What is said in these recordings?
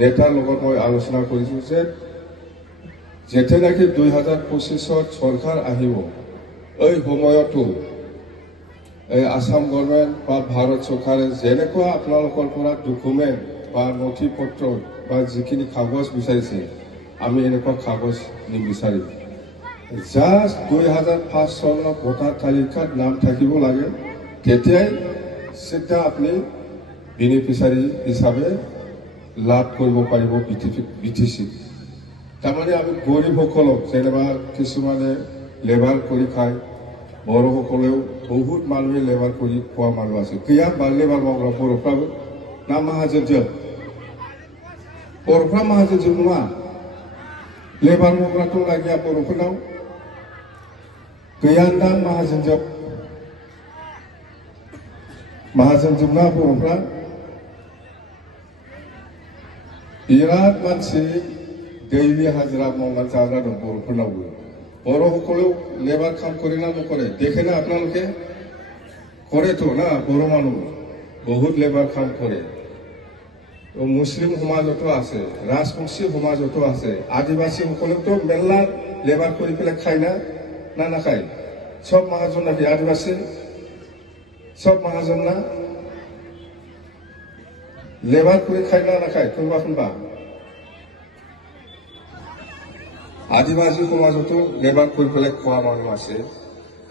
নেতাৰ লগত মই আলোচনা কৰিছোঁ যে যেতে নাকি 2025 চৰকাৰ আহিব এই সময়তো এই আসাম গভৰ্ণমেণ্ট বা ভাৰত চৰকাৰে যেনেকুৱা আপোনালোকৰ পৰা ডকুমেণ্ট বা নথি পত্ৰ বা যিখিনি কাগজ বিচাৰিছে আমি এনেকুৱা কাগজ নিবিচাৰিম জাষ্ট 2005 চনৰ ভোটাৰ তালিকাত নাম থাকিব লাগে তেতিয়াই চিধা আপুনি বেনিফিচিয়াৰী হিচাপে লাভ কৰিব পাৰিব বিটিচি তাৰমানে আমি গৰীবসকলক যেনিবা কিছুমানে লেবাৰ কৰি খায় বড়োসকলেও বহুত মানুহে লেবাৰ কৰি খোৱা মানুহ আছে কিয়া লেবাৰ মাवग्रा बर'फ्राबो ना माहाजोनजों बर'फ्रा माहाजोनजों नङा लेबार मावग्रा दंना गैया बर'फोरनाव गैयादां माहाजोनजों ना बर'फ्रा बिराद मानसि दैलि हाजिरा मावना जाग्रा दं बर'फोरनावबो बर'সকলেও লেবাৰ কাম কৰে না নকৰে দেখে না আপোনালোকে কৰেতো না বড়ো মানুহ বহুত লেবাৰ কাম কৰে মুছলিম সমাজতো আছে ৰাজবংশী সমাজতো আছে আদিবাসী সকলেতো মেলা লেবাৰ কৰি পেলাই খায় না নাখায় সব মাহাজন নাকি আদিবাসী সব মাহাজন না লেবাৰ কৰি খায় না নাখায় কোনোবা আদিবাসী সমাজতো লেবাৰ কৰি পেলাই খোৱা মানুহ আছে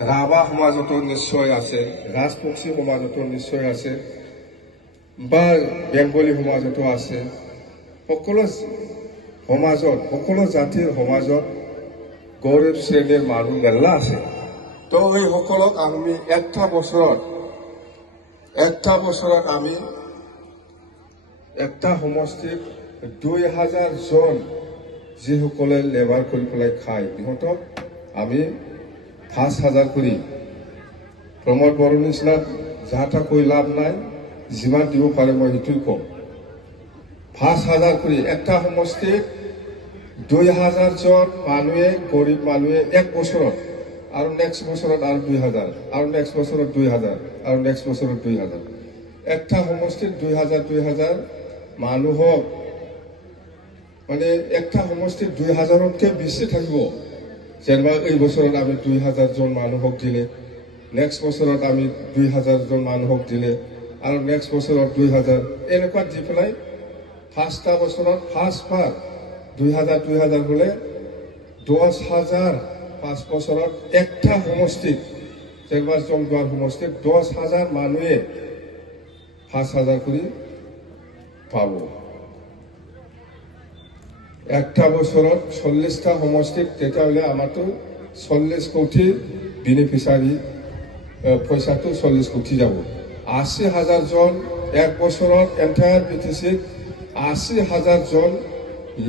ৰাভা সমাজতো নিশ্চয় আছে ৰাজবংশী সমাজতো নিশ্চয় আছে বা বেংগলী সমাজতো আছে সকলো সমাজত সকলো জাতিৰ সমাজত গৰীব শ্ৰেণীৰ মানুহ মেলা আছে তো এই সকলক আমি একটা বছৰত আমি একটা সমষ্টিত 2000 জন যিসকলে লেবাৰ কৰি পেলাই খায় সিহঁতক আমি 5000 কৰি প্ৰমোদ বড়ো নিচিনা যাহা কৈ লাভ নাই যিমান দিব পাৰে মই সেইটোই কম 5000 কৰি একটা সমষ্টিত 2000 জন মানুহে গৰীব মানুহে এক বছৰত আৰু নেক্সট বছৰত আৰু 2000 আৰু নেক্সট বছৰত 2000 আৰু নেক্সট বছৰত 2000 একটা সমষ্টিত 2000 মানুহক মানে একটা সমষ্টিত 2000তকৈ বেছি থাকিব যেনিবা এই বছৰত আমি 2000 জন মানুহক দিলে নেক্সট বছৰত আমি 2000 জন মানুহক দিলে আৰু নেক্সট বছৰত 2000 এনেকুৱা দি পেলাই ফাৰ্ষ্টটা বছৰত ফাৰ্ষ্টবাৰ 2000 হলে 10000 5 বছৰত একটা সমষ্টিত যেনিবা জংগোৱাৰ সমষ্টিত 10000 মানুহে 5000 কৰি পাব একটা বছৰত 40টা সমষ্টিত তেতিয়াহ'লে আমাৰতো 40 কোটি বেনিফিচিয়াৰী পইচাটো 40 কোটি যাব 80000 জন এক বছৰত এন্টায়াৰ বিটিচিত 80000 জন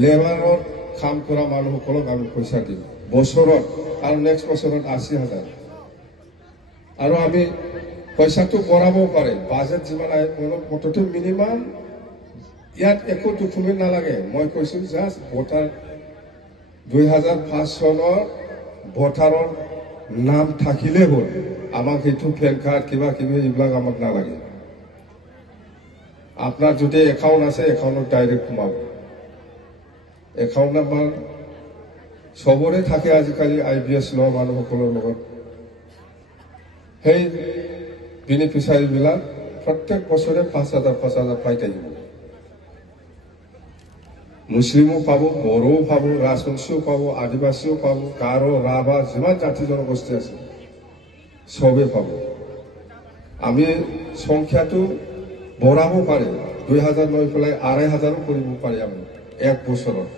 লেবাৰৰ কাম কৰা মানুহসকলক আমি পইচা দিম বছৰত আৰু নেক্সট বছৰত 80000 আৰু আমি পইচাটো বঢ়াব পাৰে বাজেট যিমান আহে মুঠতে মিনিমাম ইয়াত একো ডকুমেণ্ট নালাগে মই কৈছোঁ জাষ্ট ভোটাৰ 2005 চনৰ ভোটাৰৰ নাম থাকিলে হ'ল আমাক সেইটো পেন কাৰ্ড কিবা কিবি এইবিলাক আমাক নালাগে আপোনাৰ যদি একাউণ্ট আছে একাউণ্টত ডাইৰেক্ট সোমাব একাউণ্ট নাম্বাৰ সবৰে থাকে আজিকালি IBS লোৱা মানুহসকলৰ লগত সেই বেনিফিচিয়াৰীবিলাক প্ৰত্যেক বছৰে 5000 পাই থাকিব মুছলিমো পাব বড়োও পাব ৰাজবংশীও পাব আদিবাসীও পাব গাৰো ৰাভা যিমান জাতি জনগোষ্ঠী আছে সবে পাব আমি সংখ্যাটো বঢ়াব পাৰে 2000 লৈ পেলাই 2500 কৰিব পাৰি আমি এক বছৰত